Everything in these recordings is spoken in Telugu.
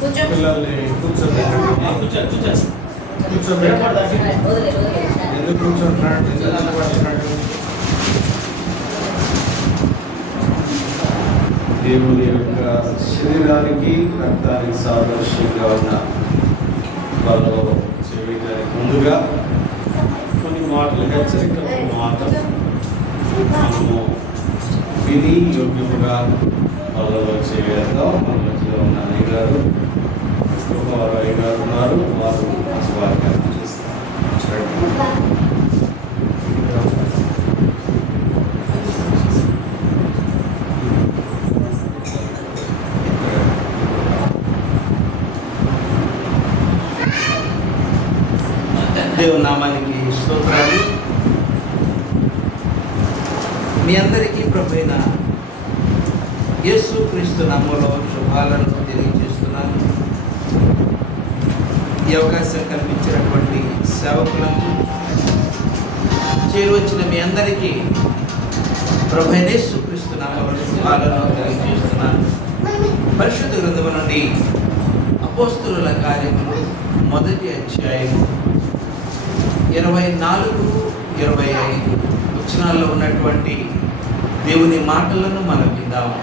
పిల్లల్ని కూర్చోబెట్టండి. ఎందుకు కూర్చుంటున్నాడు? ఎందుకు నిలబడుతున్నాడు? దేవుని యొక్క శరీరానికి రక్తానికి సాదృశ్యంగా ఉన్న వాళ్ళు చేయడానికి ముందుగా కొన్ని మాటలు హెచ్చరికలు మాటలు మనము విని యోగ్యముగా వాళ్ళలో చేయాలి. మన మధ్యలో ఉన్న అయ్య గారు వారు అయ్య గారు ఉన్నారు. వారు వారికి చేస్తారు. దేవుని నామానికి స్తోత్రాలు. మీ అందరికీ ప్రభువైన యేసుక్రీస్తు నామములో శుభాలను తెలియజేస్తున్నాను. ఈ అవకాశం కల్పించినటువంటి సేవకులకు, చేరువచ్చిన మీ అందరికీ ప్రభువైన యేసుక్రీస్తు నామములో శుభాలను తెలియజేస్తున్నాను. పరిశుద్ధ గ్రంథము నుండి అపోస్తలుల కార్యములు 1వ అధ్యాయము 24-25 వచనాల్లో ఉన్నటువంటి దేవుని మాటలను మనం విందాము.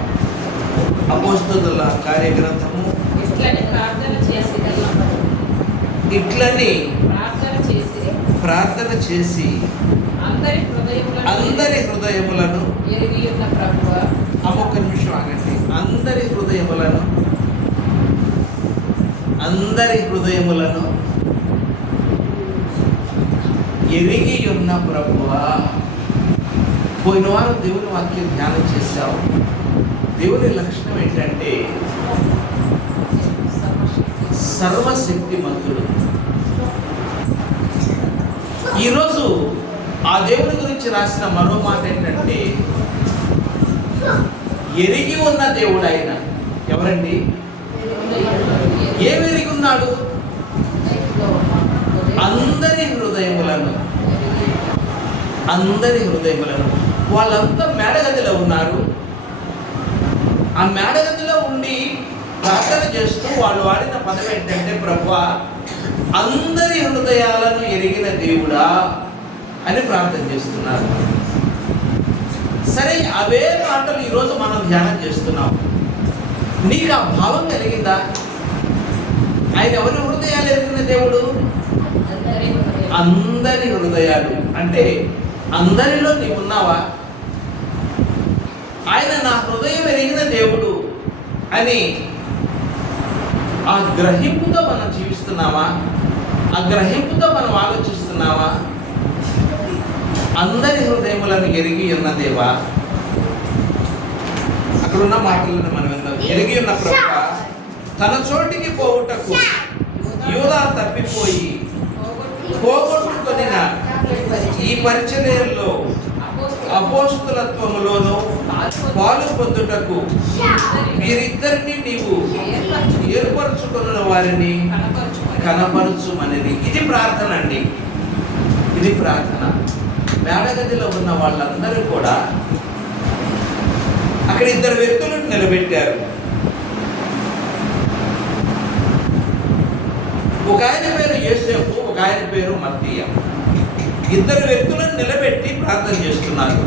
అపోస్తలుల కార్యగ్రంథము ఇట్లని ప్రార్థన చేసి అందరి హృదయములను ఒక్క నిమిషం ఆగండి. అందరి హృదయములను ఎరిగి ఉన్న ప్రభువా. పోయిన వారు దేవుని వాక్యం ధ్యానం చేశావు. దేవుని లక్షణం ఏంటంటే సర్వశక్తిమంతుడు. ఈరోజు ఆ దేవుని గురించి రాసిన మరో మాట ఏంటంటే ఎరిగి ఉన్న దేవుడు ఆయన. ఎవరండి? ఏం ఎరిగి ఉన్నాడు? అందరి హృదయములను. వాళ్ళంతా మేడగదిలో ఉన్నారు. ఆ మేడగదిలో ఉండి ప్రార్థన చేస్తూ వాళ్ళు వాడిన పదం ఏంటంటే ప్రభువా అందరి హృదయాలను ఎరిగిన దేవుడా అని ప్రార్థన చేస్తున్నారు. సరే, అవే మాటలు ఈరోజు మనం ధ్యానం చేస్తున్నాం. నీకు ఆ భావం కలిగిందా? ఆయన ఎవరి హృదయాలు ఎరిగిన దేవుడు? అందరి హృదయాలు. అంటే అందరిలో నీవు ఉన్నావా? ఆయన నా హృదయం ఎరిగిన దేవుడు అని ఆ గ్రహింపుతో మనం జీవిస్తున్నామా? ఆ గ్రహింపుతో మనం ఆలోచిస్తున్నావా? అందరి హృదయములను ఎరిగి ఉన్న దేవా. అక్కడున్న మాటలను మనం విందాం. ఎరిగి ఉన్న ప్రభువా తన చోటికి పోవుటకు యూదా తప్పిపోయి పోగొట్టుకొనిన ఈ పరిచర్యల్లో అపోస్తలత్వములోను పాలు పొందుటకు వీరిద్దరిని నీవు ఏర్పరచుకున్న వారిని కనపరచుమనేది. ఇది ప్రార్థన అండి. ఇది ప్రార్థన. మేడగదిలో ఉన్న వాళ్ళందరూ కూడా అక్కడ ఇద్దరు వ్యక్తులను నిలబెట్టారు. ఒక ఆయన పేరు యోసేపు, ఒక ఆయన పేరు మత్తీయ. ఇద్దరు వ్యక్తులను నిలబెట్టి ప్రార్థన చేస్తున్నారు.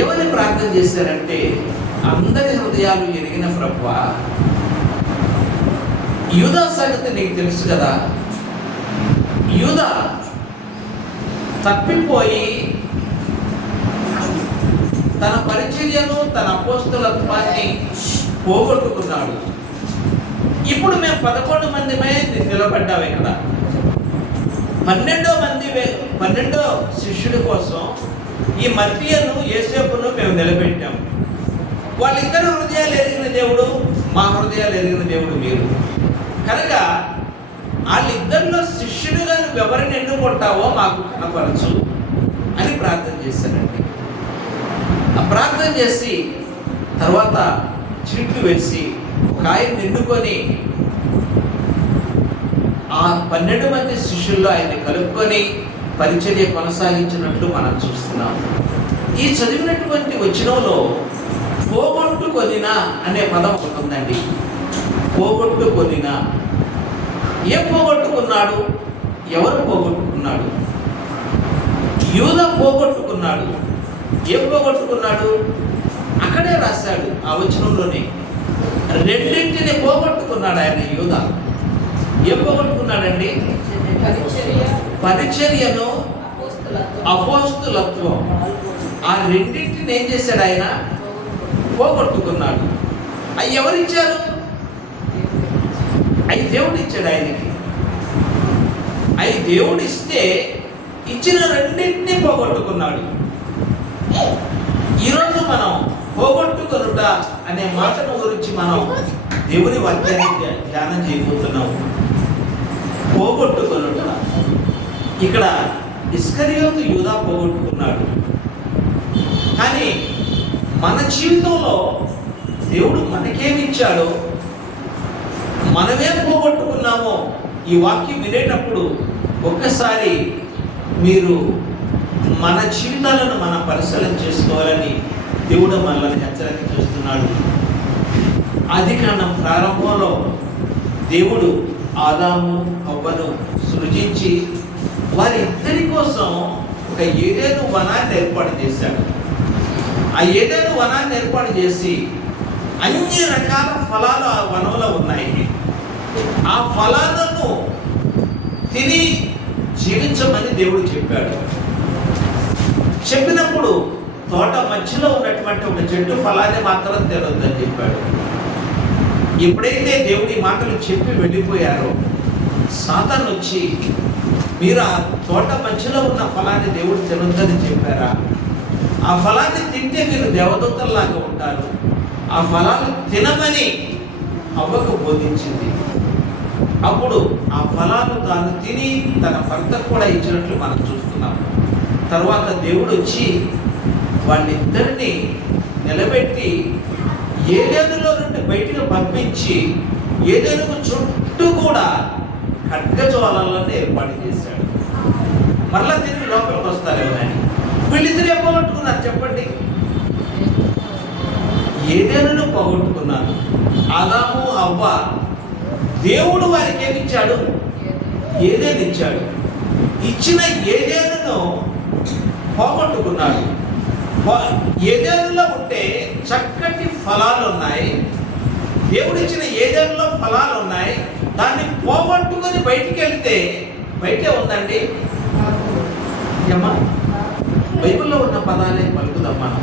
ఏమని ప్రార్థన చేశారంటే అందరి హృదయాలు ఎరిగిన ప్రభువా. యూదా సంగతి నీకు తెలుసు కదా. యూదా తప్పిపోయి తన పరిచర్యను, తన అపోస్తలత్వాన్ని పోగొట్టుకున్నాడు. ఇప్పుడు మేము 11 మందిమే నిలబడ్డాము. ఇక్కడ 12వ శిష్యుడి కోసం ఈ మత్తీయను, యోసేపును మేము నిలబెట్టాం. వాళ్ళిద్దరు హృదయాలు ఎరిగిన దేవుడు, మా హృదయాలు ఎరిగిన దేవుడు మీరు. కనుక వాళ్ళిద్దరిలో శిష్యుడిగా నువ్వు ఎవరిని ఎన్నుకుంటావో మాకు కనపరచు అని ప్రార్థన చేశానండి. ఆ ప్రార్థన చేసి తర్వాత చీట్లు వేసి ఒక ఆయన నిండుకొని ఆ 12 మంది శిష్యుల్లో ఆయన కలుపుకొని పరిచర్య కొనసాగించినట్లు మనం చూస్తున్నాం. ఈ చదివినటువంటి వచనంలో పోగొట్టుకొనిన అనే పదం ఒకటి ఉందండి. పోగొట్టుకొనిన. ఏం పోగొట్టుకున్నాడు? ఎవరు పోగొట్టుకున్నాడు? యూదా పోగొట్టుకున్నాడు. ఏం పోగొట్టుకున్నాడు? అక్కడే రాశాడు ఆ వచనంలోనే. రెండింటిని పోగొట్టుకున్నాడు ఆయన యూదా. ఏం పోగొట్టుకున్నాడండి? పరిచర్యను, అపోస్తులత్వం. ఆ రెండింటిని ఏం చేశాడు ఆయన? పోగొట్టుకున్నాడు. అవి ఎవరిచ్చారు? అవి దేవుడు ఇచ్చాడు ఆయనకి. అవి దేవుడు ఇస్తే ఇచ్చిన రెండింటినీ పోగొట్టుకున్నాడు. ఈరోజు మనం పోగొట్టుకొనుట అనే మాటను గురించి మనం దేవుని వాక్యాన్ని ధ్యానం చేయబోతున్నాం. పోగొట్టుకొనుట. ఇక్కడ ఇస్కరియోతు యూదా పోగొట్టుకున్నాడు. కానీ మన జీవితంలో దేవుడు మనకేమిచ్చాడో, మనమేం పోగొట్టుకున్నామో ఈ వాక్యం వినేటప్పుడు ఒక్కసారి మీరు మన జీవితాలను మనం పరిశీలన చేసుకోవాలని దేవుడు మనల్ని హెచ్చరిక చేస్తున్నాడు. ఆదికాండం ప్రారంభంలో దేవుడు ఆదాము హవ్వను సృజించి వారిద్దరి కోసం ఒక ఏదైనా వనాన్ని ఏర్పాటు చేశాడు. ఆ ఏదైనా వనాన్ని ఏర్పాటు చేసి అన్ని రకాల ఫలాలు ఆ వనంలో ఉన్నాయి. ఆ ఫలాలను తిని జీవించమని దేవుడు చెప్పాడు. చెప్పినప్పుడు తోట మధ్యలో ఉన్నటువంటి ఒక చెట్టు ఫలాన్ని మాత్రం తినొద్దని చెప్పాడు. ఎప్పుడైతే దేవుడి మాటలు చెప్పి వెళ్ళిపోయారో సాతాను వచ్చి, మీరు ఆ తోట మధ్యలో ఉన్న ఫలాన్ని దేవుడు తినొద్దని చెప్పారా? ఆ ఫలాన్ని తింటే మీరు దేవదూతల్లాగా ఉంటారు. ఆ ఫలాలు తినమని హవ్వకు బోధించింది. అప్పుడు ఆ ఫలాలు తాను తిని తన భర్తకు కూడా ఇచ్చినట్లు మనం చూస్తున్నాం. తర్వాత దేవుడు వచ్చి వాళ్ళిద్దరిని నిలబెట్టి ఏదెనులో నుండి బయటకు పంపించి ఏదెనుగు చుట్టూ కూడా ఖడ్గజ్వాలలను ఏర్పాటు చేశాడు. మరలా తిరిగి లోపలికి వస్తారు ఎవరైనా. వీళ్ళిద్దరు ఏం పోగొట్టుకున్నారు చెప్పండి? ఏదెనును పోగొట్టుకున్నారు. ఆదాము హవ్వ దేవుడు వారికి ఏమిచ్చాడు? ఏదేను ఇచ్చాడు. ఇచ్చిన ఏదేనును పోగొట్టుకున్నాడు. ఏదేనులో ఉంటే చక్కటి ఫలాలు ఉన్నాయి. దేవుడు ఇచ్చిన ఏదేనులో ఫలాలు ఉన్నాయి. దాన్ని పోగొట్టుకొని బయటికి వెళ్తే బయటే ఉందండి. ఏమ్మా, బైబిల్లో ఉన్న పదాలే పలుకుదాం మనం.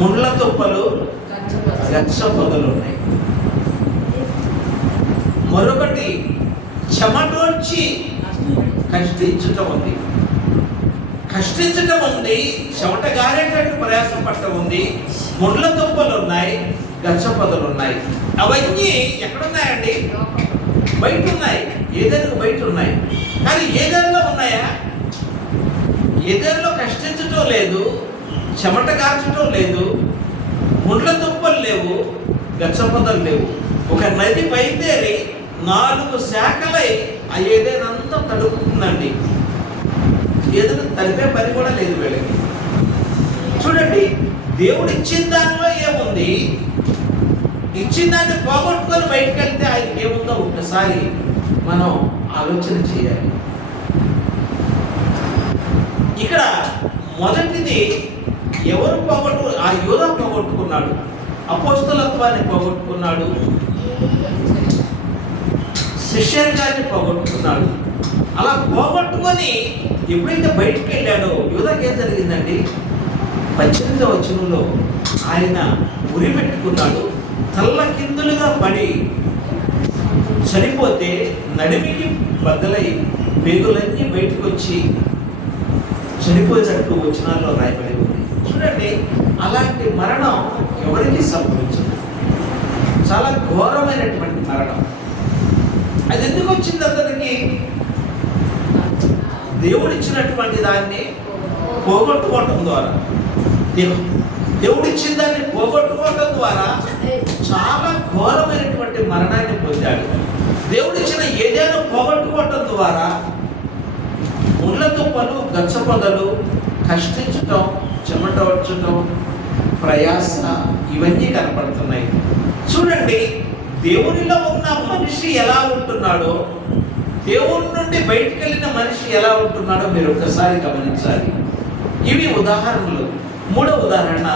ముండ్ల తుప్పలు, గచ్చ పొదలు ఉన్నాయి. మరొకటి చెమటోడ్చి కష్టించటం ఉంది. కష్టించటం ఉంది, చెమట గారేటట్టు ప్రయాసం పట్టడం ఉంది. ముండ్ల తుప్పలు ఉన్నాయి, గచ్చ పొదలు ఉన్నాయి. అవన్నీ ఎక్కడున్నాయండి? బయట ఉన్నాయి. ఏదైనా బయట ఉన్నాయి. కానీ ఏదైనా ఉన్నాయా? ఏదైనా కష్టించటం లేదు, చెమట గార్చటం లేదు, ముండ్ల తుప్పలు లేవు, గచ్చ పొదలు లేవు. ఒక నది బయలుదేరి 4 శాఖలై ఆ ఏదైనంతా తడుపుతుందండి. ఏదైనా తడిపే పని కూడా లేదు వీళ్ళకి. చూడండి, దేవుడు ఇచ్చిన దానిలో ఏముంది? ఇచ్చిన దాన్ని పోగొట్టుకొని బయటకు వెళ్తే ఆయనకి ఏముందో ఒక్కసారి మనం ఆలోచన చేయాలి. ఇక్కడ మొదటిది ఎవరు ఆ యూదా పోగొట్టుకున్నాడు. అపోస్తలత్వాన్ని పోగొట్టుకున్నాడు. శిష్యరికాన్ని పోగొట్టుకున్నాడు. అలా పోగొట్టుకొని ఎప్పుడైతే బయటకు వెళ్ళాడో యూదాకి ఏం జరిగిందండి? 18వ వచనంలో ఆయన ఉరి పెట్టుకున్నాడు. తల్ల కిందులుగా పడి చనిపోతే నడిమికి బద్దలై పేగులన్నీ బయటకు వచ్చి చనిపోయినట్టు వచనాల్లో రాయబడి ఉంది. చూడండి, అలాంటి మరణం ఎవరికి సంభవించదు. చాలా ఘోరమైనటువంటి మరణం. అది ఎందుకు వచ్చింది అతనికి? దేవుడిచ్చినటువంటి దాన్ని పోగొట్టుకోవటం ద్వారా, దేవుడిచ్చిన దాన్ని పోగొట్టుకోవటం ద్వారా చాలా ఘోరమైనటువంటి మరణాన్ని పొందాడు. దేవుడిచ్చిన ఏదైనా పోగొట్టుకోవటం ద్వారా ముళ్ళ తుప్పలు, గచ్చ పొదలు, కష్టించటం, చెమట వచ్చటం, ప్రయాస ఇవన్నీ కనపడుతున్నాయి. చూడండి, దేవునిలో ఉన్న మనిషి ఎలా ఉంటున్నాడో, దేవుని నుండి బయటికి వెళ్ళిన మనిషి ఎలా ఉంటున్నాడో మీరు ఒక్కసారి గమనించాలి. ఇవి ఉదాహరణలు. మూడవ ఉదాహరణ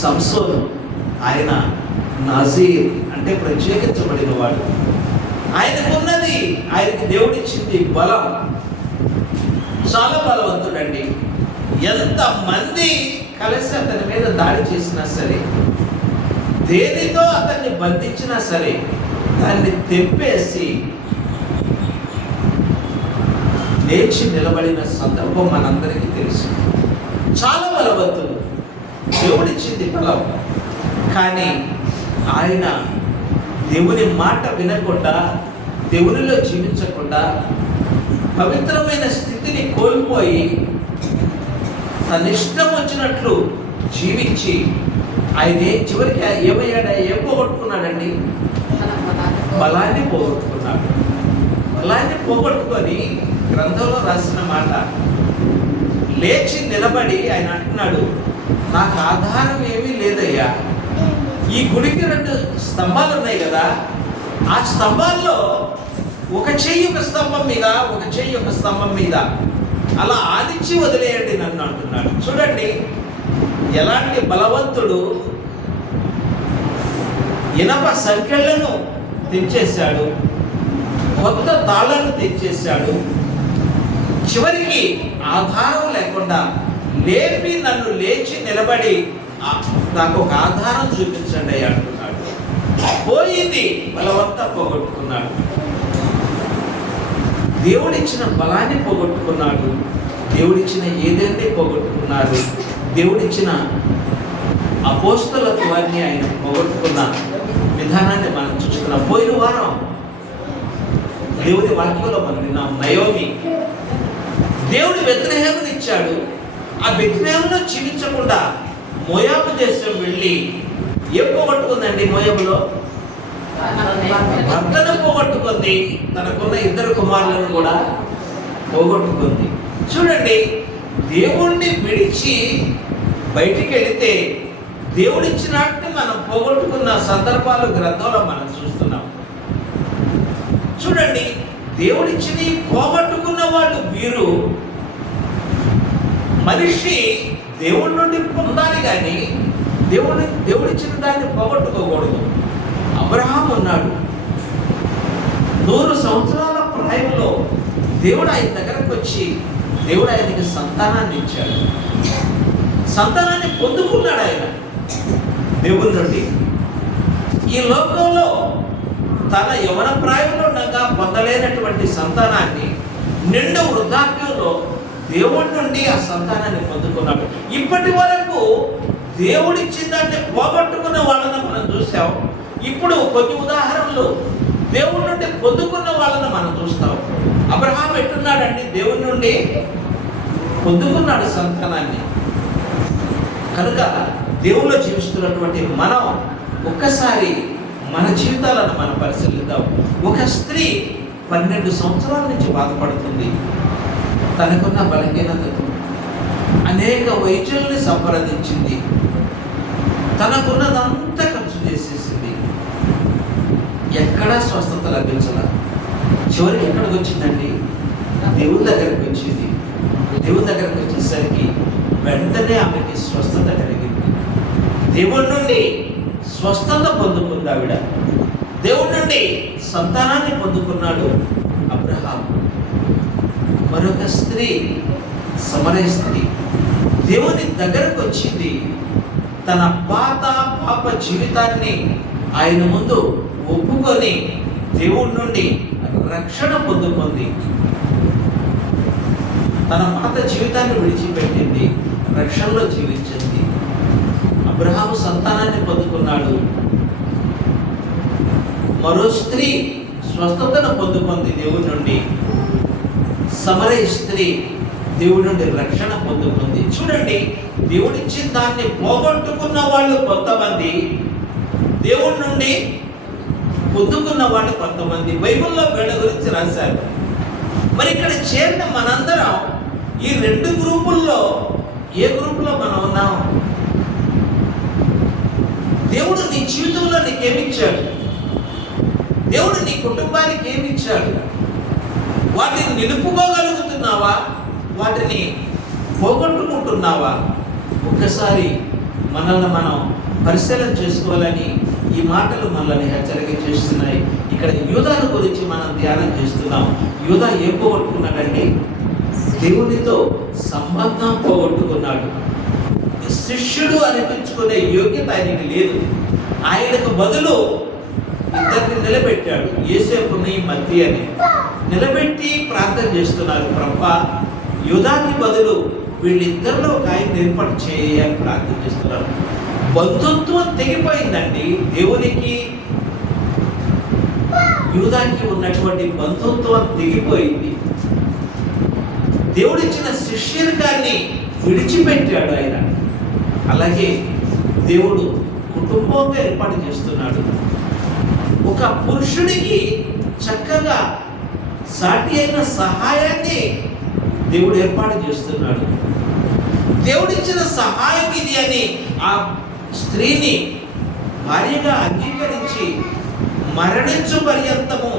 సంసోను. ఆయన నజీర్ అంటే ప్రత్యేకించబడిన వాడు. ఆయనకున్నది, ఆయనకి దేవుడిచ్చింది బలం. చాలా బలవంతుడండి. ఎంతమంది కలిసి అతని మీద దాడి చేసినా సరే, దేనితో అతన్ని బంధించినా సరే, దాన్ని తెంపేసి లేచి నిలబడిన సందర్భం మనందరికీ తెలుసు. చాలా బలవంతుడు, దేవుడిచ్చింది బలం. కానీ ఆయన దేవుని మాట వినకుండా, దేవునిలో జీవించకుండా, పవిత్రమైన స్థితిని కోల్పోయి తన ఇష్టం వచ్చినట్లు జీవించి ఆయన చివరికి ఏమయ్యాడా? ఏం పోగొట్టుకున్నాడండి? బలాన్ని పోగొట్టుకున్నాడు. బలాన్ని పోగొట్టుకొని గ్రంథంలో రాసిన మాట, లేచి నిలబడి ఆయన అంటున్నాడు, నాకు ఆధారం ఏమీ లేదయ్యా. ఈ గుడికి 2 స్తంభాలు ఉన్నాయి కదా, ఆ స్తంభాల్లో ఒక చెయ్యి ఒక స్తంభం మీద, ఒక చెయ్యి ఒక స్తంభం మీద అలా ఆదించి వదిలేయండి నన్ను అంటున్నాడు. చూడండి, ఎలాంటి బలవంతుడు. ఇనప సంఖ్యలను తెచ్చేశాడు, కొత్త తాళాలను తెచ్చేశాడు. చివరికి ఆధారం లేకుండా లేపి నన్ను లేచి నిలబడి నాకు ఒక ఆధారం చూపించండి అంటున్నాడు. పోయింది బలవంతా పోగొట్టుకున్నాడు. దేవుడిచ్చిన బలాన్ని పోగొట్టుకున్నాడు. దేవుడిచ్చిన ఏదైతే పోగొట్టుకున్నాడు. దేవుడిచ్చిన అపోస్తలత్వాన్ని ఆయన పోగొట్టుకున్న విధానాన్ని మనం చూస్తున్నాం. పోయిన వారం దేవుని వాక్యంలో మనం విన్నాం. నయోమి దేవుడు బెత్లెహేమును ఇచ్చాడు. ఆ బెత్లెహేములో జీవించకుండా మోయాబు దేశం వెళ్ళి ఏం పోగొట్టుకుందండి? మోయాబులో భర్తను పోగొట్టుకుంది, తనకున్న 2 కుమారులను కూడా పోగొట్టుకుంది. చూడండి, దేవుణ్ణి విడిచి బయటికి వెళితే దేవుడిచ్చినట్టు మనం పోగొట్టుకున్న సందర్భాలు గ్రంథంలో మనం చూస్తున్నాం. చూడండి, దేవుడిచ్చిని పోగొట్టుకున్న వాళ్ళు వీరు. మనిషి దేవుడి నుండి పొందాలి కానీ దేవుడిచ్చిన దాన్ని పోగొట్టుకోకూడదు. అబ్రహాం ఉన్నాడు. 100 సంవత్సరాల ప్రాయంలో దేవుడు ఆయన దగ్గరకు వచ్చి దేవుడు ఆయనకి సంతానాన్ని ఇచ్చాడు. సంతానాన్ని పొందుకున్నాడు ఆయన దేవుడి నుండి. ఈ లోకంలో తన యవన ప్రాయంలో ఉండగా పొందలేనటువంటి సంతానాన్ని నిండు వృద్ధాప్యంలో దేవుడి నుండి ఆ సంతానాన్ని పొందుకున్నాడు. ఇప్పటి వరకు దేవుడిచ్చిన దాన్ని పోగొట్టుకున్న వాళ్ళని మనం చూసాం. ఇప్పుడు కొన్ని ఉదాహరణలు దేవుడి నుండి పొందుకున్న వాళ్ళని మనం చూస్తాం. అబ్రహాం ఎట్టున్నాడండి? దేవుడి నుండి పొందుకున్నాడు సంతానాన్ని. కనుక దేవుళ్ళో జీవిస్తున్నటువంటి మనం ఒక్కసారి మన జీవితాలను మనం పరిశీలిద్దాం. ఒక స్త్రీ 12 సంవత్సరాల నుంచి బాధపడుతుంది. తనకున్న బలహీనతతో అనేక వైద్యుల్ని సంప్రదించింది. తనకున్నదంతా ఖర్చు చేసేసింది. ఎక్కడా స్వస్థత లభించాల. చివరికి ఎక్కడికి వచ్చిందండి? దేవుని దగ్గరికి వచ్చింది. దేవుని దగ్గరికి వచ్చేసరికి వెంటనే ఆమెకి స్వస్థత కలిగింది. దేవుడి నుండి స్వస్థత పొందుకుంది ఆవిడ. దేవుడి నుండి సంతానాన్ని పొందుకున్నాడు అబ్రహాం. మరొక స్త్రీ, సమరయ స్త్రీ, దేవుని దగ్గరకు వచ్చింది. తన పాప జీవితాన్ని ఆయన ముందు ఒప్పుకొని దేవుడి నుండి రక్షణ పొందుకుంది. తన పాత జీవితాన్ని విడిచిపెట్టింది, రక్షణలో జీవించింది. అబ్రహాము సంతానాన్ని పొందుకున్నాడు. మరో స్త్రీ స్వస్థతను పొందుకుంది దేవుడి నుండి. సమరయ స్త్రీ దేవుడి నుండి రక్షణ పొందుకుంది. చూడండి, దేవుడిచ్చిన దాన్ని పోగొట్టుకున్న వాళ్ళు కొంతమంది, దేవుడి నుండి పొందుకున్న వాళ్ళు కొంతమంది. బైబిల్లో వీళ్ళ గురించి రాశారు. మరి ఇక్కడ చేరిన మనందరం ఈ 2 గ్రూపుల్లో ఏ గ్రూపులో మనం ఉన్నాం? దేవుడు నీ జీవితంలో నీకేమిచ్చాడు? దేవుడు నీ కుటుంబానికి ఏమిచ్చాడు? వాటిని నిలుపుకోగలుగుతున్నావా? వాటిని పోగొట్టుకుంటున్నావా? ఒక్కసారి మనల్ని మనం పరిశీలన చేసుకోవాలని ఈ మాటలు మనల్ని హెచ్చరిక చేస్తున్నాయి. ఇక్కడ యూదాను గురించి మనం ధ్యానం చేస్తున్నాం. యూదా ఏం పోగొట్టుకున్నాడండి? దేవునితో సంబంధం పోగొట్టుకున్నాడు. శిష్యుడు అనిపించుకునే యోగ్యత ఆయనకి లేదు. ఆయనకు బదులు ఇద్దరిని నిలబెట్టాడు, యోసేపుని మత్తీ అని నిలబెట్టి ప్రార్థన చేస్తున్నారు. ప్రభా, యూదాకి బదులు వీళ్ళిద్దరిలో ఒక ఆయన ఏర్పాటు చేయాలని ప్రార్థన చేస్తున్నారు. బంధుత్వం తెగిపోయిందండి. దేవునికి యూదాకి ఉన్నటువంటి బంధుత్వం తెగిపోయింది. దేవుడిచ్చిన శిష్యరికాన్ని విడిచిపెట్టాడు ఆయన. అలాగే దేవుడు కుటుంబంగా ఏర్పాటు చేస్తున్నాడు. ఒక పురుషుడికి చక్కగా సాటి అయిన సహాయాన్ని దేవుడు ఏర్పాటు చేస్తున్నాడు. దేవుడిచ్చిన సహాయం ఇది అని ఆ స్త్రీని భార్యగా అంగీకరించి మరణించు పర్యంతము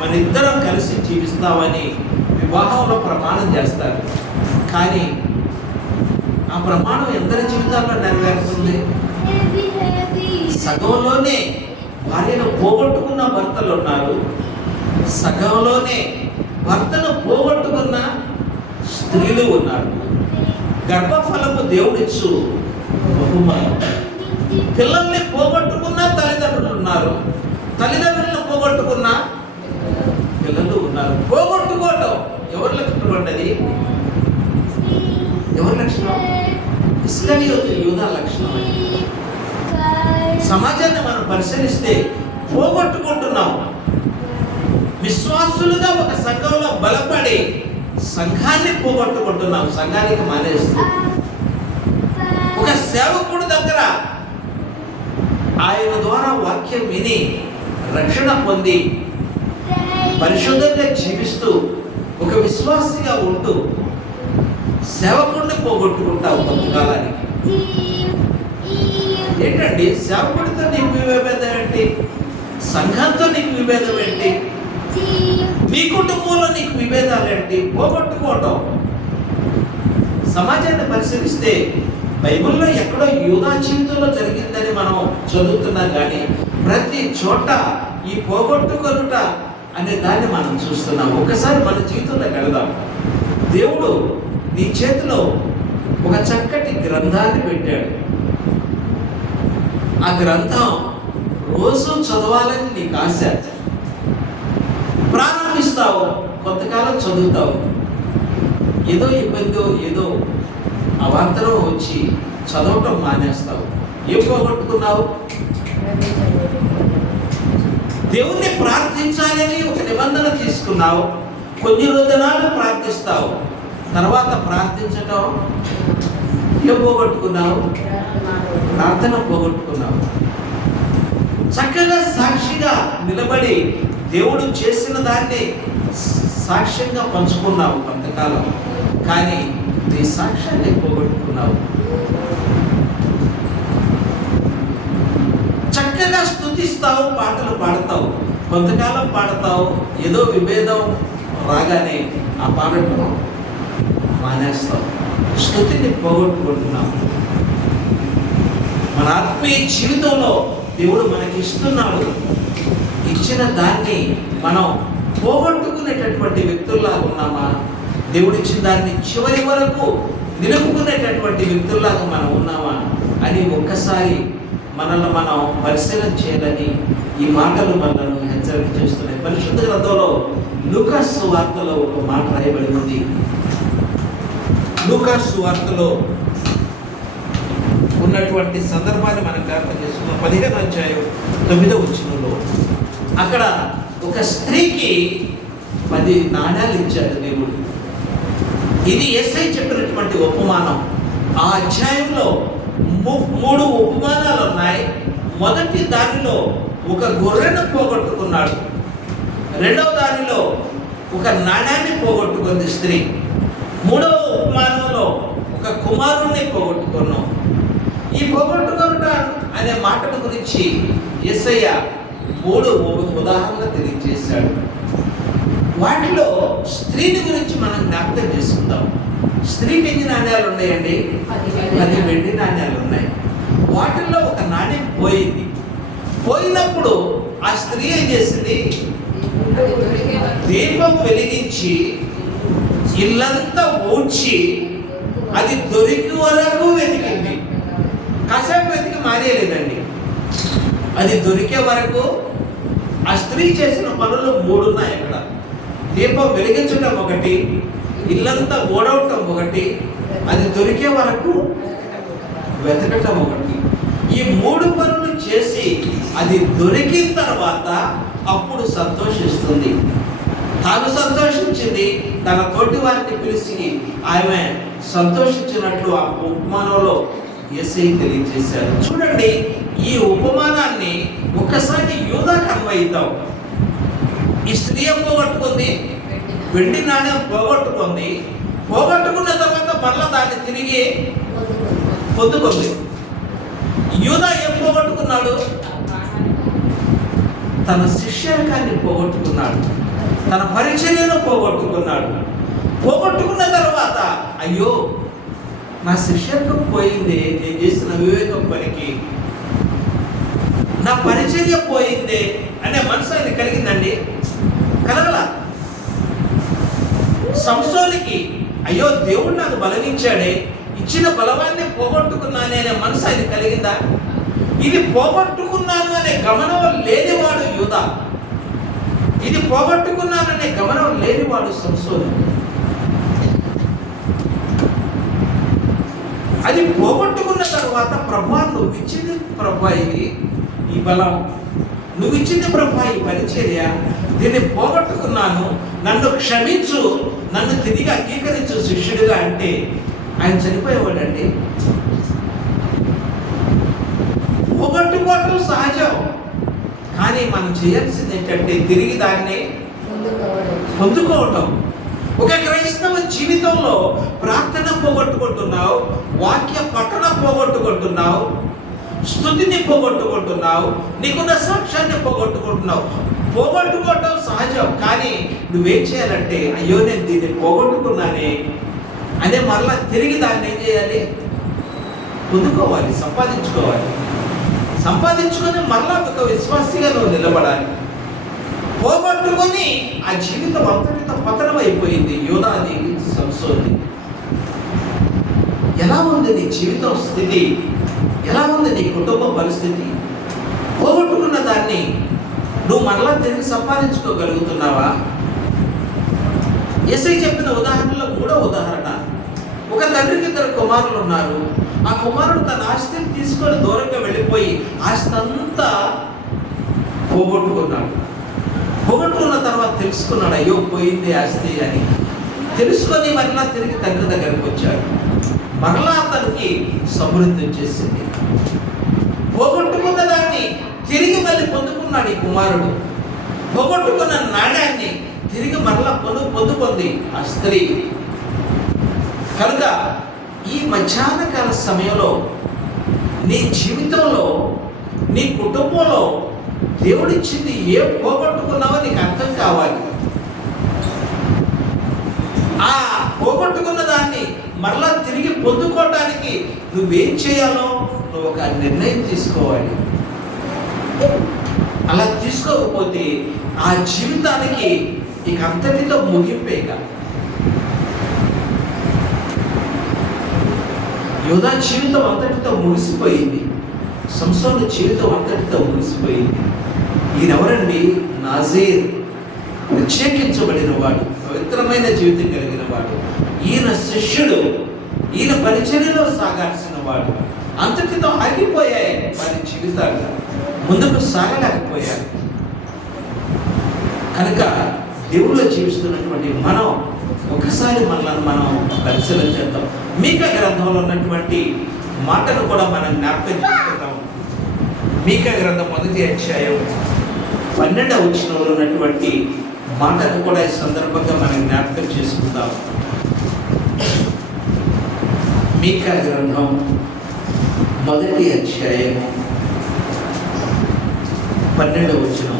మనిద్దరం కలిసి జీవిస్తామని వివాహంలో ప్రమాణం చేస్తారు. కానీ ఆ ప్రమాణం ఎందరి జీవితాల్లో నెరవేరుతుంది? సగంలోనే భార్యను పోగొట్టుకున్న భర్తలు ఉన్నారు, సగంలోనే భర్తను పోగొట్టుకున్న స్త్రీలు ఉన్నారు. గర్భఫలము దేవుడిచ్చు బహుమానం. పిల్లల్ని పోగొట్టుకున్న తల్లిదండ్రులు ఉన్నారు, తల్లిదండ్రులను పోగొట్టుకున్న పిల్లలు ఉన్నారు. పోగొట్టుకోవటం ఎవరి లక్షణం అంటది? ఎవరి లక్షణం? ఇస్కరియోతు యూదా లక్షణం. సమాజాన్ని మనం పరిశీలిస్తే పోగొట్టుకుంటున్నాం. విశ్వాసులుగా ఒక సంఘంలో బలపడి సంఘాన్ని పోగొట్టుకుంటున్నాం, సంఘానికి మానేస్తూ. ఒక సేవకుడి దగ్గర ఆయన ద్వారా వాక్యం విని రక్షణ పొంది పరిశుద్ధంగా జీవిస్తూ ఒక విశ్వాసిగా ఉంటూ సేవకుడిని పోగొట్టుకుంటావు కొంతకాలానికి. ఏంటండి సేవకుడితో నీకు విభేదం ఏంటి? సంఘంతో నీకు విభేదం ఏంటి? మీ కుటుంబంలో నీకు విభేదాలు ఏంటి? పోగొట్టుకోవటం. సమాజాన్ని పరిశీలిస్తే బైబిల్లో ఎక్కడో యూదా జీవితంలో జరిగిందని మనం చదువుతున్నాం, కానీ ప్రతి చోట ఈ పోగొట్టుకొనుట అనే దాన్ని మనం చూస్తున్నాం. ఒకసారి మన జీవితంలోకి వెళదాం. దేవుడు నీ చేతిలో ఒక చక్కటి గ్రంథాన్ని పెట్టాడు. ఆ గ్రంథం రోజు చదవాలని నీకు ఆశ. ప్రారంభిస్తావు, కొంతకాలం చదువుతావు, ఏదో ఇబ్బందో ఏదో అవాంతరం వచ్చి చదవటం మానేస్తావు. ఏం పోగొట్టుకున్నావు? దేవుణ్ణి ప్రార్థించాలని ఒక నిబంధన తీసుకున్నావు, కొన్ని రోజునాలు ప్రార్థిస్తావు, తర్వాత ప్రార్థించటం ఏం పోగొట్టుకున్నావు? ప్రార్థన పోగొట్టుకున్నావు. చక్కగా సాక్షిగా నిలబడి దేవుడు చేసిన దాన్ని సాక్ష్యంగా పంచుకున్నావు కొంతకాలం, కానీ నీ సాక్ష్యాన్ని పోగొట్టుకున్నావు. చక్కగా స్తుతిస్తావు, పాటలు పాడతావు, కొంతకాలం పాడతావు, ఏదో విభేదం రాగానే ఆ పాడటం మానేస్తావు. స్తుతిని పోగొట్టుకుంటున్నావు. మన ఆత్మీయ జీవితంలో దేవుడు మనకి ఇస్తున్నాడు. ఇచ్చిన దాన్ని మనం పోగొట్టుకునేటటువంటి వ్యక్తుల్లాగా ఉన్నామా? దేవుడు ఇచ్చిన దాన్ని చివరి వరకు నిలుపుకునేటటువంటి వ్యక్తుల్లాగా మనం ఉన్నామా అని ఒక్కసారి మనల్ని మనం పరిశీలన చేయాలని ఈ మాటలు మనల్ని హెచ్చరిక చేస్తున్నాయి. పరిశుద్ధ గ్రంథంలో లూకాసు సువార్తలో ఒక మాట రాయబడి ఉంది. లూకాసు సువార్తలో ఉన్నటువంటి సందర్భాన్ని మనం జ్ఞాపకం చేసుకున్నాం. 15వ అధ్యాయం 9వ వచనంలో అక్కడ ఒక స్త్రీకి 10 నాణ్యాలు ఇచ్చాడు దేవుడు. ఇది యేసయ్య చెప్పినటువంటి ఉపమానం. ఆ అధ్యాయంలో 3 ఉపమానాలు ఉన్నాయి. మొదటి దానిలో ఒక గొర్రెను పోగొట్టుకున్నాడు, రెండవ దానిలో ఒక నాణ్యాన్ని పోగొట్టుకుంది స్త్రీ, మూడవ ఉపమానంలో ఒక కుమారుణ్ణి పోగొట్టుకున్నాం. ఈ పోగొట్టుకున్న అనే మాటల గురించి యేసయ్య 3 ఉదాహరణలు తెలియజేశాడు. వాటిలో స్త్రీని గురించి మనం జ్ఞాపకం చేసుకుందాం. స్త్రీకి ఎన్ని నాణ్యాలు ఉన్నాయండి? 10 వెండి నాణ్యాలు ఉన్నాయి. వాటిల్లో ఒక నాణ్యం పోయింది. పోయినప్పుడు ఆ స్త్రీ ఏం చేసింది? దీపం వెలిగించి ఇల్లంతా ఊడ్చి అది దొరికి వరకు వెతికింది. కాసేపు వెతికి మానేయలేదండి. అది దొరికే వరకు ఆ స్త్రీ చేసిన పనులు 3 ఉన్నాయి అక్కడ. దీపం వెలిగించడం ఒకటి, ఇల్లంతా ఓడవటం ఒకటి, అది దొరికే వరకు వెతకటం ఒకటి. ఈ 3 పనులు చేసి అది దొరికిన తర్వాత అప్పుడు సంతోషిస్తుంది. తాను సంతోషించింది, తన తోటి వారిని పిలిచి ఆమె సంతోషించినట్లు ఆ ఉపమానంలో యేసయ్య తెలియజేశారు. చూడండి, ఈ ఉపమానాన్ని ఒక్కసారి యూదాకు అన్వయిద్దాం. ఈ స్త్రీ పోగొట్టుకుంది, వెండి నాణ్యం పోగొట్టుకుంది. పోగొట్టుకున్న తర్వాత మళ్ళా దాన్ని తిరిగి పొందుకుంది. యూదా ఏం పోగొట్టుకున్నాడు? తన శిష్యరకాన్ని పోగొట్టుకున్నాడు, తన పరిచర్యను పోగొట్టుకున్నాడు. పోగొట్టుకున్న తర్వాత అయ్యో నా శిష్యత్వం పోయింది, నేను చేసిన వివేకం పనికి, నా పరిచర్య పోయింది అనే మనసు ఆయన కలిగిందండి? కలగల. సంసోనికి అయ్యో దేవుడు నాకు బలమిచ్చాడే, ఇచ్చిన బలవాన్ని పోగొట్టుకున్నానే అనే మనసు ఆయన కలిగిందా? ఇది పోగొట్టుకున్నాను అనే గమనం లేనివాడు యూదా. ఇది పోగొట్టుకున్నాననే గమనం లేనివాడు సంసోను. అది పోగొట్టుకున్న తర్వాత ప్రభా నువ్వు ఇచ్చింది ప్రభా, ఇది ఈ బలం నువ్వు ఇచ్చింది ప్రభా, ఈ పరిచర్య, దీన్ని పోగొట్టుకున్నాను, నన్ను క్షమించు, నన్ను తిరిగి అంగీకరించు శిష్యుడిగా అంటే ఆయన చనిపోయేవాడండి. పోగొట్టుకోవటం సహజం, కానీ మనం చేయాల్సింది ఏంటంటే తిరిగి దాన్ని పొందుకోవటం. ఒక క్రైస్తవ జీవితంలో ప్రార్థన పోగొట్టుకుంటున్నావు, వాక్య పఠన పోగొట్టుకుంటున్నావు, స్తుతిని పోగొట్టుకుంటున్నావు, నీకున్న సాక్ష్యాన్ని పోగొట్టుకుంటున్నావు. పోగొట్టుకోవటం సహజం, కానీ నువ్వేం చేయాలంటే అయ్యో నేను దీన్ని పోగొట్టుకున్నానే అనే మరలా తిరిగి దాన్ని ఏం చేయాలి? పొందుకోవాలి, సంపాదించుకోవాలి. సంపాదించుకొని మరలా ఒక విశ్వాసిగా నువ్వు నిలబడాలి. పోగొట్టుకొని ఆ జీవితం అంతటితో పతనం అయిపోయింది యూదాది, సంసోని. ఎలా ఉంది నీ జీవితం స్థితి? ఎలా ఉంది నీ కుటుంబ పరిస్థితి? పోగొట్టుకున్న దాన్ని నువ్వు మరలా తిరిగి సంపాదించుకోగలుగుతున్నావా? యేసయ్య చెప్పిన ఉదాహరణలో 3వ ఉదాహరణ, ఒక తండ్రికి 2 కుమారులు ఉన్నారు. ఆ కుమారుడు తన ఆస్తిని తీసుకొని దూరంగా వెళ్ళిపోయి ఆస్తి అంతా పోగొట్టుకున్నాడు. పోగొట్టుకున్న తర్వాత తెలుసుకున్నాడు, అయ్యో పోయింది ఆస్తి అని. తెలుసుకొని మరలా తిరిగి తండ్రి దగ్గరికి వచ్చాడు. మరలా అతనికి సమృద్ధి వచ్చేసింది. పోగొట్టుకున్న దాన్ని తిరిగి మళ్ళీ పొందుకున్నాడు ఈ కుమారుడు. పోగొట్టుకున్న నాణ్యాన్ని తిరిగి మరలా పొందుకుంది ఆ స్త్రీ. కనుక ఈ మధ్యాహ్న కాల సమయంలో నీ జీవితంలో, నీ కుటుంబంలో దేవుడిచ్చింది ఏం పోగొట్టుకున్నావో నీకు అర్థం కావాలి. ఆ పోగొట్టుకున్న దాన్ని మరలా తిరిగి పొందుకోవడానికి నువ్వేం చేయాలో నువ్వు ఒక నిర్ణయం తీసుకోవాలి. అలా తీసుకోకపోతే ఆ జీవితానికి ఇక అంతటితో ముగింపేక. యూదా జీవితం అంతటితో ముగిసిపోయింది, సంసోను జీవితం అంతటితో ముగిసిపోయింది. ఈయనెవరండి? నాజీర్, ప్రత్యేకించబడిన వాడు, పవిత్రమైన జీవితం కలిగిన వాడు. ఈయన శిష్యుడు, ఈయన పరిచర్యలో సాగాల్సిన వాడు. అంతటితో ఆగిపోయాయి వారి జీవితాలు, ముందుకు సాగలేకపోయారు. కనుక దేవుళ్ళు జీవిస్తున్నటువంటి మనం ఒకసారి మనల్ని మనం పరిశీలన చేద్దాం. మీకా గ్రంథంలో ఉన్నటువంటి మాటను కూడా మనం జ్ఞాపకం చేసుకుందాం. మీకా గ్రంథం 1వ అధ్యాయం 12వ వచనంలో ఉన్నటువంటి మాటను కూడా ఈ సందర్భంగా మనం జ్ఞాపకం చేసుకుందాం. మీకా గ్రంథం 1వ అధ్యాయం 12వ వచనం.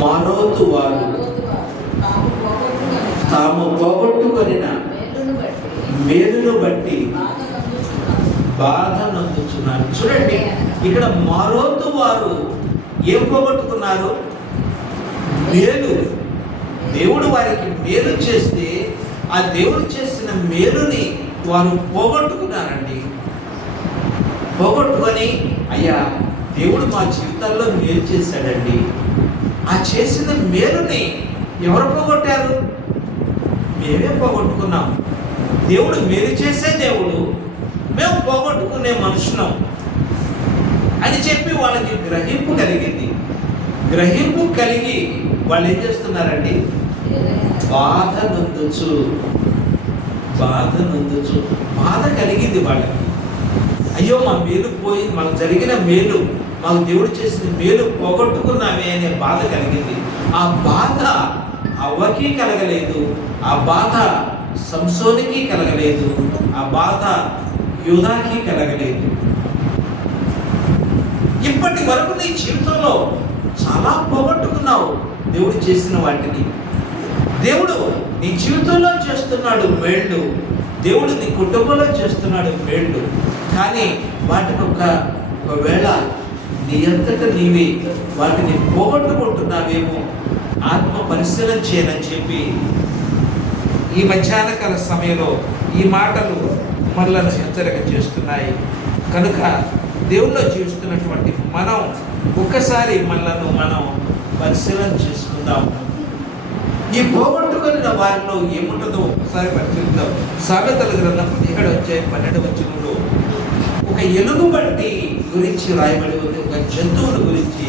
మారోతు వారు తాము పోగొట్టుకొనిన మేలును బట్టి బాధ నందుచున్నారు. చూడండి, ఇక్కడ మారోతు వారు ఏం పోగొట్టుకున్నారు? మేలు. దేవుడు వారికి మేలు చేస్తే ఆ దేవుడు చేసిన మేలుని వారు పోగొట్టుకున్నారండి. పోగొట్టుకొని, అయ్యా దేవుడు మా జీవితాల్లో మేలు చేశాడండి, ఆ చేసిన మేలుని ఎవరు పోగొట్టారు? మేమే పోగొట్టుకున్నాం. దేవుడు మేలు చేసే దేవుడు, మేము పోగొట్టుకునే మనుషులం అని చెప్పి వాళ్ళకి గ్రహింపు కలిగింది. గ్రహింపు కలిగి వాళ్ళు ఏం చేస్తున్నారండి? బాధ నొందొచ్చు. బాధ కలిగింది వాళ్ళకి. అయ్యో మా మేలు పోయి, మాకు జరిగిన మేలు, మాకు దేవుడు చేసిన మేలు పోగొట్టుకున్నామే అనే బాధ కలిగింది. ఆ బాధ అవ్వకి కలగలేదు, ఆ బాధ సంసోనికి కలగలేదు, ఆ బాధ యూదాకి కలగలేదు. ఇప్పటి వరకు నీ జీవితంలో చాలా పోగొట్టుకున్నావు దేవుడు చేసిన వాటిని. దేవుడు నీ జీవితంలో చేస్తున్నాడు మేళ్ళు, దేవుడు నీ కుటుంబంలో చేస్తున్నాడు మేళ్ళు. కానీ వాటిని ఒకవేళ నీ అంతటా నీవే వాటిని పోగొట్టుకుంటున్నావేమో ఆత్మ పరిశీలన చేయనని చెప్పి ఈ మధ్యాహ్నకాల సమయంలో ఈ మాటలు మనలను హెచ్చరిక చేస్తున్నాయి. కనుక దేవుల్లో జీవిస్తున్నటువంటి మనం ఒక్కసారి మనలను మనం పరిశీలన చేసుకుందాం. ఈ పోగొట్టుకున్న వారిలో ఏముంటుందో ఒకసారి పరిశీలిద్దాం. సామెతల గ్రంథం 17:12 వచనంలో ఒక ఎలుగుబంటి గురించి రాయబడి ఉంది, ఒక జంతువుని గురించి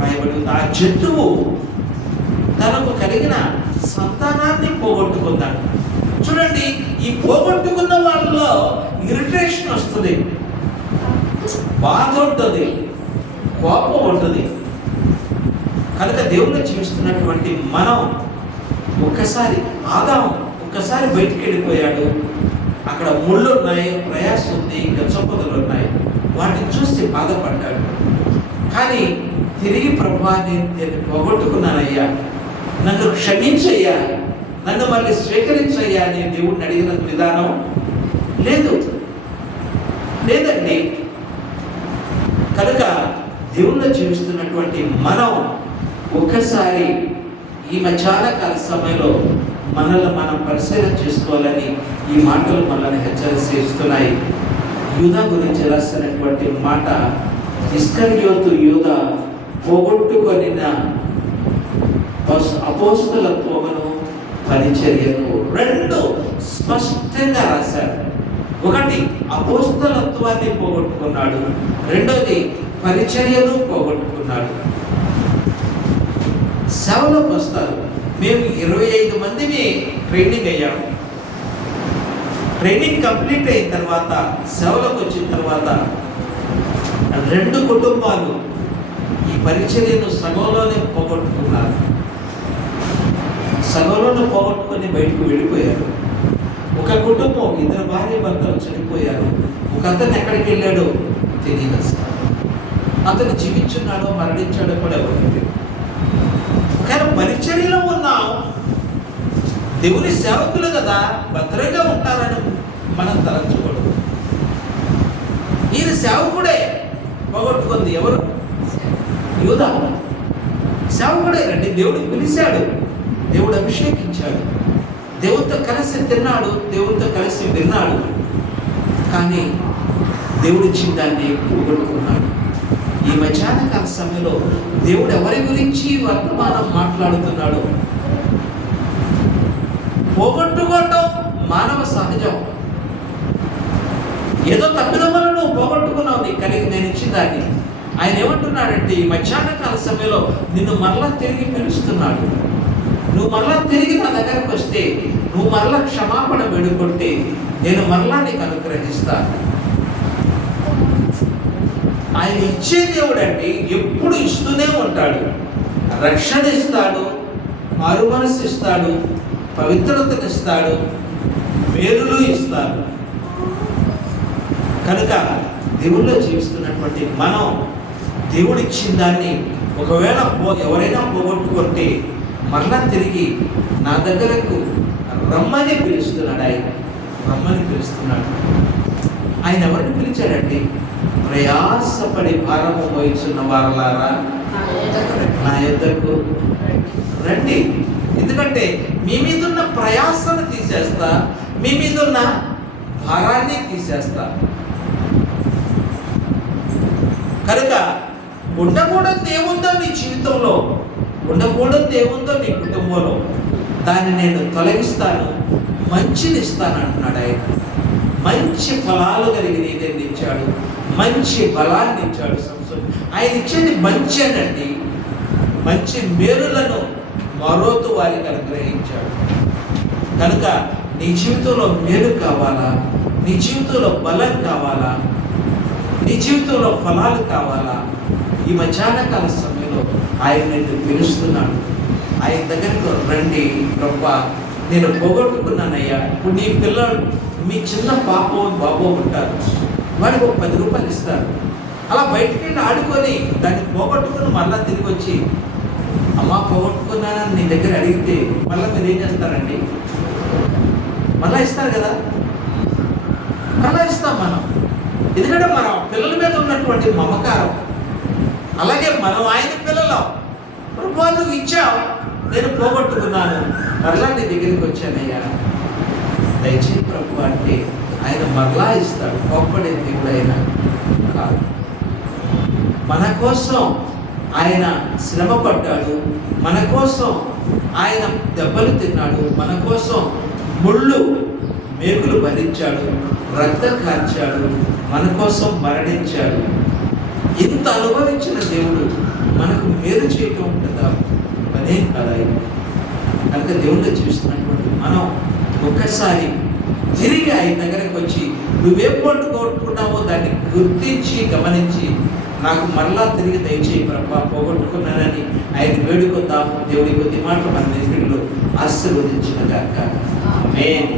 రాయబడి ఉంది. ఆ జంతువు తనకు కలిగిన సంతానాన్ని పోగొట్టుకుందాడు. చూడండి, ఈ పోగొట్టుకున్న వాళ్ళలో ఇరిటేషన్ వస్తుంది, బాధ ఉంటుంది, కోపం ఉంటుంది. కనుక దేవుళ్ళు జీవిస్తున్నటువంటి మనం ఒక్కసారి ఒక్కసారి బయటికి వెళ్ళిపోయాడు, అక్కడ ముళ్ళు ఉన్నాయి, ప్రయాస ఉంది, గచ్చపొదలు ఉన్నాయి, వాటిని చూసి బాధపడ్డాడు. కానీ తిరిగి ప్రభువా నేను పోగొట్టుకున్నానయ్యా, నన్ను క్షమించయ్యా, నన్ను మళ్ళీ స్వీకరించయ్యా అని దేవుడిని అడిగిన విధానం లేదండి. కనుక దేవుళ్ళు జీవిస్తున్నటువంటి మనం ఒక్కసారి ఈ మధ్యాహ్నకాల సమయంలో మనల్ని మనం పరిశీలన చేసుకోవాలని ఈ మాటలు మనల్ని హెచ్చరిస్తున్నాయి. యూదా గురించి రాసినటువంటి మాట, ఇస్కరియోతు యూదా పోగొట్టుకొనిన అపోస్తలత్వమును పరిచర్యకు రెండు స్పష్టంగా రాశారు. ఒకటి అపోస్తలత్వాన్ని పోగొట్టుకున్నాడు, రెండోది పరిచర్యను పోగొట్టుకున్నాడు. సేవలోకి వస్తారు. మేము 25 మందిని ట్రైనింగ్ అయ్యాము. ట్రైనింగ్ కంప్లీట్ అయిన తర్వాత సేవలోకి వచ్చిన తర్వాత 2 కుటుంబాలు ఈ పరిచర్యను సగంలోనే పోగొట్టుకున్నారు. సగంలోనే పోగొట్టుకొని బయటకు వెళ్ళిపోయారు. ఒక కుటుంబం 2 భార్య భర్తలు చనిపోయారు. ఒక అతను ఎక్కడికి వెళ్ళాడో తెలియదు అసలు. అతను జీవించున్నాడో మరణించాడో కూడా ఎవరికి తెలియదు. కానీ పరిచర్యలో ఉన్నాం, దేవుని సేవకులు కదా, భద్రంగా ఉంటారని మనం తలంచకూడదు. ఈయన సేవకుడే పోగొట్టుకుంది. ఎవరు? యూదా సేవకుడే రండి. దేవుడు పిలిచాడు, దేవుడు అభిషేకించాడు, దేవుడితో కలిసి తిన్నాడు, దేవుడితో కలిసి విన్నాడు. కానీ దేవుడు ఇచ్చిన దాన్ని పోగొట్టుకున్నాడు. ఈ మధ్యాహ్నకాల సమయంలో దేవుడు ఎవరి గురించి వర్తమానం మాట్లాడుతున్నాడు? పోగొట్టుకోవటం మానవ సహజం. ఏదో తప్పిదం వల్ల నువ్వు పోగొట్టుకున్నావు, నీకు కలిగి నేను ఇచ్చిన దాన్ని. ఆయన ఏమంటున్నాడంటే ఈ మధ్యాహ్నకాల సమయంలో నిన్ను మరలా తిరిగి పిలుస్తున్నాడు. నువ్వు మరలా తిరిగి నా దగ్గరకు వస్తే, నువ్వు మరలా క్షమాపణ వేడుకుంటే నేను మరలా నీకు అనుగ్రహిస్తాను. ఆయన ఇచ్చే దేవుడు అండి, ఎప్పుడు ఇస్తూనే ఉంటాడు. రక్షణ ఇస్తాడు, మారు మనసు ఇస్తాడు, పవిత్రతను ఇస్తాడు, మేలులు ఇస్తాడు. కనుక దేవుళ్ళో జీవిస్తున్నటువంటి మనం దేవుడు ఇచ్చిన దాన్ని ఒకవేళ ఎవరైనా పోగొట్టుకుంటే మరలా తిరిగి నా దగ్గరకు రమ్మని పిలుస్తున్నాడు. ఆయన రమ్మని పిలుస్తున్నాడు. ఆయన ఎవరిని పిలిచాడండి? ప్రయాసపడి భారము మోయిచున్న వారలారా నా యొద్దకు రండి. ఎందుకంటే మీ మీద ఉన్న ప్రయాసను తీసేస్తా, మీ మీద ఉన్న భారాన్ని తీసేస్తా. కనుక ఉండకూడదు ఏముందో నీ జీవితంలో, ఉండకూడదు ఏముందో నీ కుటుంబంలో, దాన్ని నేను తొలగిస్తాను, మంచిని ఇస్తాను అంటున్నాడు ఆయన. మంచి ఫలాలు కలిగిన ఏదైనా ఇచ్చాడు, మంచి బలాన్ని ఇచ్చాడు. ఆయన ఇచ్చేది మంచి అనండి, మంచి మేలులను మరోతు వారికి అనుగ్రహించాడు. కనుక నీ జీవితంలో మేలు కావాలా, నీ జీవితంలో బలం కావాలా, నీ జీవితంలో ఫలాలు కావాలా, ఈ మధ్యాహ్న కాల సమయంలో ఆయన నిన్ను పిలుస్తున్నాడు. ఆయన దగ్గరకు రండి. ప్రభా, నేను పోగొట్టుకున్నానయ్యా. ఇప్పుడు నీ పిల్లలు, మీ చిన్న పాపో బాబో ఉంటారు, వాడికి ఒక 10 రూపాయలు ఇస్తారు. అలా బయటికి వెళ్ళి ఆడుకొని దాన్ని పోగొట్టుకుని మళ్ళీ తిరిగి వచ్చి అమ్మ పోగొట్టుకున్నానని నీ దగ్గర అడిగితే మళ్ళీ మీరు ఏం చేస్తారండి? మళ్ళీ ఇస్తారు కదా, మళ్ళీ ఇస్తాం మనం. ఎందుకంటే మన పిల్లల మీద ఉన్నటువంటి మమకారం. అలాగే మనం ఆయన పిల్లలు. ప్రభు నువ్వు ఇచ్చావు, నేను పోగొట్టుకున్నాను, మరలా నీ దగ్గరికి వచ్చానయ్యా, దయచేసి ప్రభు అంటే ఆయన మరలా ఇస్తాడు. కోప్పడే దేవుడు ఆయన కాదు. మన కోసం ఆయన శ్రమ పడ్డాడు, మన కోసం ఆయన దెబ్బలు తిన్నాడు, మన కోసం ముళ్ళు మేకులు భరించాడు, రక్తం కార్చాడు, మన కోసం మరణించాడు. ఇంత అనుభవించిన దేవుడు మనకు మేలు చేయటం కదా పనే కదా. కనుక దేవుడిని చూస్తున్నటువంటి మనం ఒక్కసారి తిరిగి ఆయన దగ్గరకు వచ్చి నువ్వేం కోరుకున్నావో దాన్ని గుర్తించి గమనించి నాకు మరలా తిరిగి దయచేయి ప్రభా, పోగొట్టుకున్నానని ఆయన వేడుకొద్దాము. దేవుడి కొద్ది మాటలు మన నిజంలో ఆశీర్వదించిన గాక. ఆమేన్.